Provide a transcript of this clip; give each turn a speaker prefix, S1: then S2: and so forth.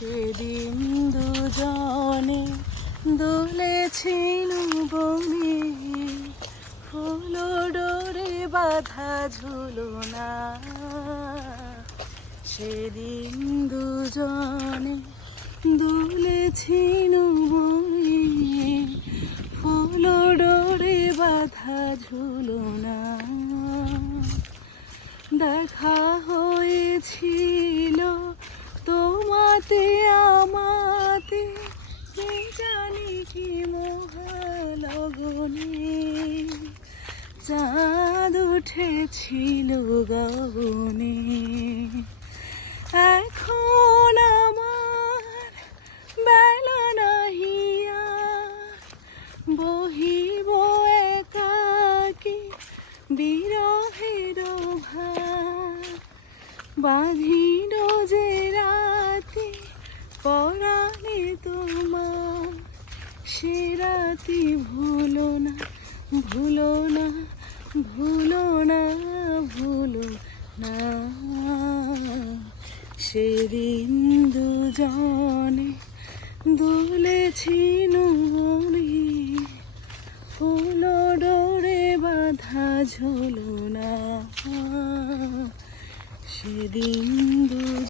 S1: সেদিন দুজনে দুলেছিল বনে ফুলো ডোরে বাধা ঝুলো না। সেদিন দুজনে দুলেছিল বনে ফুলো ডোরে বাধা ঝুলো না। দেখা হয়েছিল তোমাতে আমাতে জানি কি মহালগনে। চাঁদ উঠেছিল গগনে। এখন আমার বেলা নাহিয়া বহিব একাকি বিরহের ভার। বাঁধিল যে পরাণে তোমার সে রাতি ভুলো না ভুলো না ভুলো না ভুলো না। সেদিন দুজনে দুলেছিল বনে ফুল ডোরে বাঁধা ঝোলো না। সেদিন দু